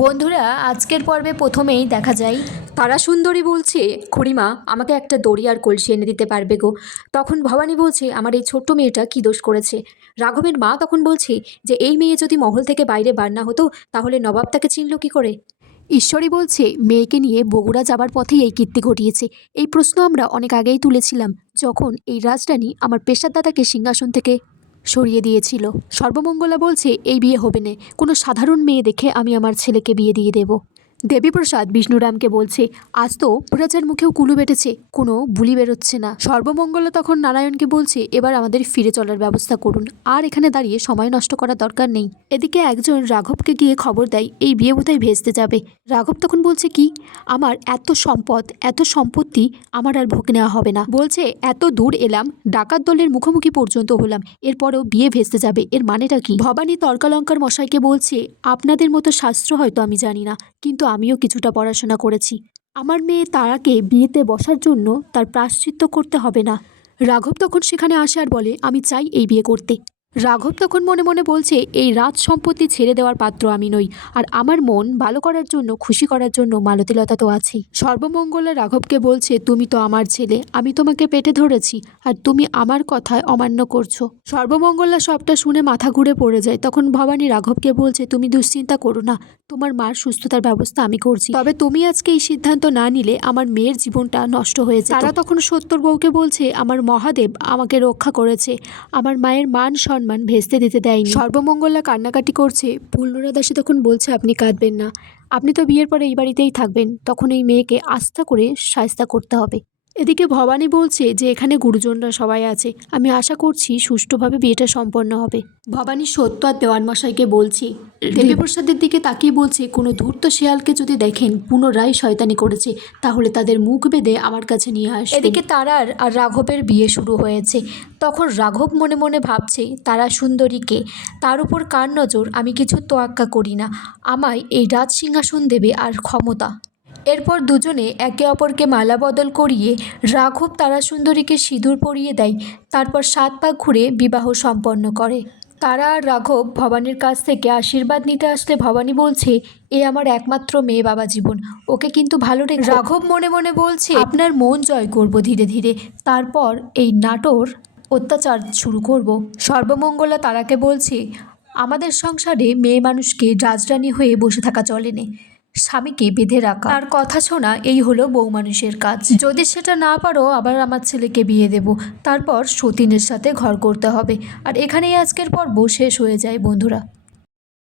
বন্ধুরা, আজকের পর্বে প্রথমেই দেখা যায় তারা সুন্দরী বলছে, খুড়িমা আমাকে একটা দড়ি আর কলসি এনে দিতে পারবে গো। তখন ভবানী বলছে, আমার এই ছোট্ট মেয়েটা কী দোষ করেছে। রাঘবের মা তখন বলছে যে এই মেয়ে যদি মহল থেকে বাইরে বার না হতো তাহলে নবাব তাকে চিনল কী করে। ঈশ্বরী বলছে, মেয়েকে নিয়ে বগুড়া যাবার পথেই এই কীর্তি ঘটিয়েছে। এই প্রশ্ন আমরা অনেক আগেই তুলেছিলাম, যখন এই রাজরানী আমার পেশার দাদাকে সিংহাসন থেকে সরিয়ে দিয়েছিল। সর্বমঙ্গলা বলছে, এই বিয়ে হবে না, কোনো সাধারণ মেয়ে দেখে আমি আমার ছেলেকে বিয়ে দিয়ে দেব। দেবীপ্রসাদ বিষ্ণুরামকে বলছে, আজ তো প্রজার মুখেও কুলু বেটেছে, কোনো বুলি বেরোচ্ছে না। সর্বমঙ্গলা তখন নারায়ণকে বলছে, এবার আমাদের ফিরে চলার ব্যবস্থা করুন, আর এখানে দাঁড়িয়ে সময় নষ্ট করার দরকার নেই। এদিকে একজন রাঘবকে গিয়ে খবর দেয়, এই বিয়ে বোধহয় ভেস্তে যাবে। রাঘব তখন বলছে, কি, আমার এত সম্পদ, এত সম্পত্তি আমার আর ভোগ নেওয়া হবে না। বলছে, এত দূর এলাম, ডাকাত দলের মুখোমুখি পর্যন্ত হলাম, এরপরেও বিয়ে ভেস্তে যাবে, এর মানেটা কি? ভবানী তর্কালঙ্কার মশাইকে বলছে, আপনাদের মতো শাস্ত্র হয়তো আমি জানি না, কিন্তু আমিও কিছুটা পড়াশোনা করেছি। আমার মেয়ে তারাকে বিয়েতে বসার জন্য তার প্রায়শ্চিত্ত করতে হবে না। রাঘব তখন সেখানে আসে আর বলে, আমি চাই এই বিয়ে করতে। রাঘব তখন মনে মনে বলছে, এই রাজ সম্পত্তি ছেড়ে দেওয়ার পাত্র আমি নই, আর আমার মন ভালো করার জন্য, খুশি করার জন্য মালতীলতা তো আছেই। সর্বমঙ্গলা রাঘবকে বলছে, তুমি তো আমার ছেলে, আমি তোমাকে পেটে ধরেছি, আর তুমি আমার কথায় অমান্য করছো। সর্বমঙ্গলা সবটা শুনে মাথা ঘুরে পড়ে যায়। তখন ভবানী রাঘবকে বলছে, তুমি দুশ্চিন্তা করো না, তোমার মার সুস্থতার ব্যবস্থা আমি করছি, তবে তুমি আজকে এই সিদ্ধান্ত না নিলে আমার মেয়ের জীবনটা নষ্ট হয়ে যায়। তারা তখন সত্তর বউকে বলছে, আমার মহাদেব আমাকে রক্ষা করেছে, আমার মায়ের মান সম্মান ভেস্তে দিতে দেয়নি। সর্বমঙ্গলা কান্নাকাটি করছে। পূর্ণরা দাসী তখন বলছে, আপনি কাঁদবেন না, আপনি তো বিয়ের পরে এই বাড়িতেই থাকবেন, তখন এই মেয়েকে আস্থা করে শায়েস্তা করতে হবে। এদিকে ভবানী বলছে যে এখানে গুরুজনরা সবাই আছে, আমি আশা করছি সুষ্ঠুভাবে বিয়েটা সম্পন্ন হবে। ভবানী সত্য আর দেওয়ানমশাইকে বলছে, দেবীপ্রসাদের দিকে তাকিয়ে বলছে, কোনো ধূর্ত শেয়ালকে যদি দেখেন পুনরায় শয়তানি করেছে, তাহলে তাদের মুখ বেঁধে আমার কাছে নিয়ে আসবে। এদিকে তারার আর রাঘবের বিয়ে শুরু হয়েছে। তখন রাঘব মনে মনে ভাবছে, তারা সুন্দরীকে, তার উপর কার নজর, আমি কিছু তোয়াক্কা করি না, আমায় এই রাজ সিংহাসন দেবে আর ক্ষমতা। এরপর দুজনে একে অপরকে মালা বদল করিয়ে রাঘব তারা সুন্দরীকে সিঁদুর পরিয়ে দেয়। তারপর 7 পাক ঘুরে বিবাহ সম্পন্ন করে। তারা আর রাঘব ভবানীর কাছ থেকে আশীর্বাদ নিতে আসলে ভবানী বলছে, এ আমার একমাত্র মেয়ে বাবা জীবন, ওকে কিন্তু ভালো রেখো। রাঘব মনে মনে বলছে, আপনার মন জয় করব ধীরে ধীরে, তারপর এই নাটোর অত্যাচার শুরু করব। সর্বমঙ্গলা তারাকে বলছে, আমাদের সংসারে মেয়ে মানুষকে রাজরানী হয়ে বসে থাকা চলে না, স্বামীকে বেঁধে রাখা, তার কথা শোনা, এই হলো বউ মানুষের কাজ। যদি সেটা না পারো, আবার আমার ছেলেকে বিয়ে দেব, তারপর সতীনের সাথে ঘর করতে হবে। আর এখানেই আজকের পর্ব শেষ হয়ে যায় বন্ধুরা।